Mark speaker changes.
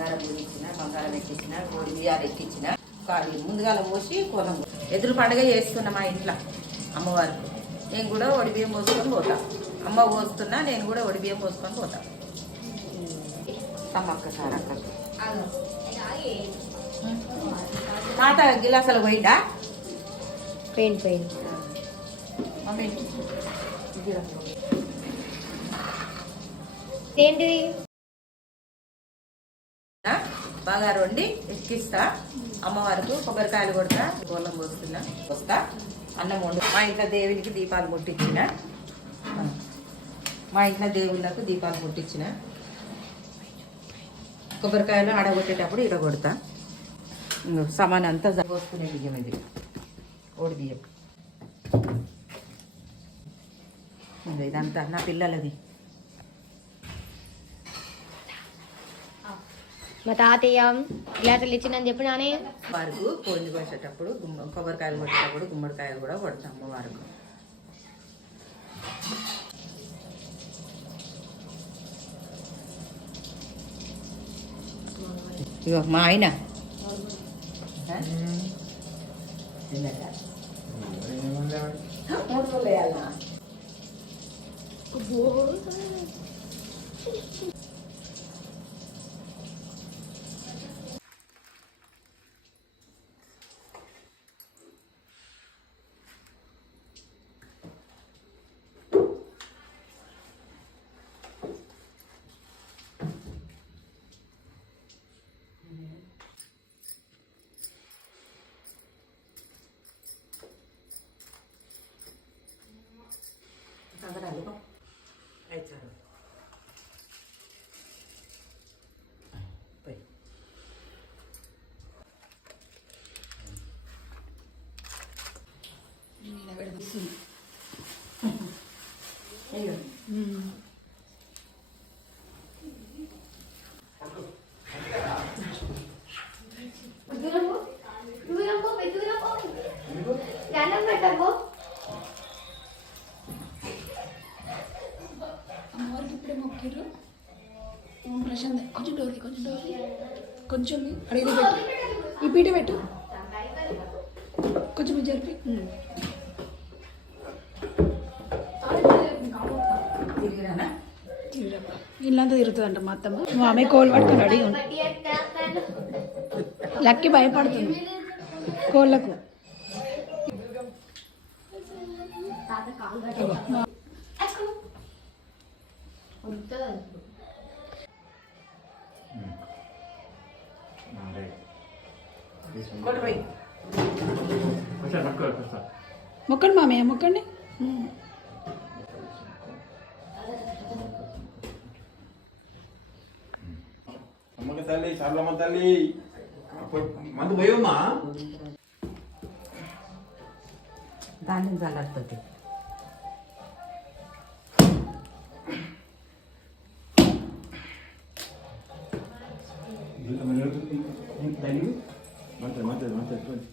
Speaker 1: బంగారం గురించిన బంగారం ఎక్కించిన కోడి బియ్యాలు ఎక్కించిన కాడి ముందుగాల పోసి కోలం ఎదురు పండుగ చేస్తున్నా మా ఇంట్లో అమ్మవారికి నేను కూడా ఒడి బియ్యం పోసుకొని పోతా. అమ్మ పోస్తున్నా నేను కూడా ఒడి బియ్యం పోసుకొని పోతా. సమ్మక్క సారక్క. తాత గిలాసలు పోయిందా
Speaker 2: పెయిన్ పెయిన్
Speaker 1: మమ్మీ
Speaker 2: ఏంటిది?
Speaker 1: బాగా వండి ఎక్కిస్తా. అమ్మవారికి కొబ్బరికాయలు కొడతా గోళం పోస్తున్నా వస్తా అన్నం వండు. మా ఇంట్లో దేవునికి దీపాలు ముట్టించిన మా ఇంట్లో దేవుళ్ళకు దీపాలు ముట్టించిన కొబ్బరికాయలు ఆడగొట్టేటప్పుడు ఇడ కొడతా. ఇంగో సమాన్ అంతా పోసుకునే బియ్యం ఇది. ఓడి బియ్యం. ఇదంతా నా పిల్లలది.
Speaker 2: మా తాతయ్య గ్లాసులు ఇచ్చిందని చెప్పి నానే
Speaker 1: వారికి కోసేటప్పుడు గుమ్మ కొబ్బరికాయలు కొట్టేటప్పుడు గుమ్మడికాయలు కూడా కొడతాము వారికి. ఇగో మా ఆయన. మూడు
Speaker 3: ప్రశాంత్? కొంచెం డోర్కి కొంచెం డోర్కి. కొంచెం అడిగి పెట్టు. ఈ పీట పెట్టు. కొంచెం జరిపి. ఇల్లంతా తిరుగుతుందంట మా అత్తమ్మ. మా అమ్మాయి కోళ్ళు పట్టుకొని అడిగి లక్కి భయపడుతుంది. కోళ్ళకు. మొక్కండి మామయ్య మొక్కండి.
Speaker 4: అమ్మక తల్లి సరళమ్మ తల్లి అప్పుడు మందు పోయమ్మా
Speaker 1: ధాన్యం చల్లారుతుంది
Speaker 4: మంచిది మంచిది మంచిది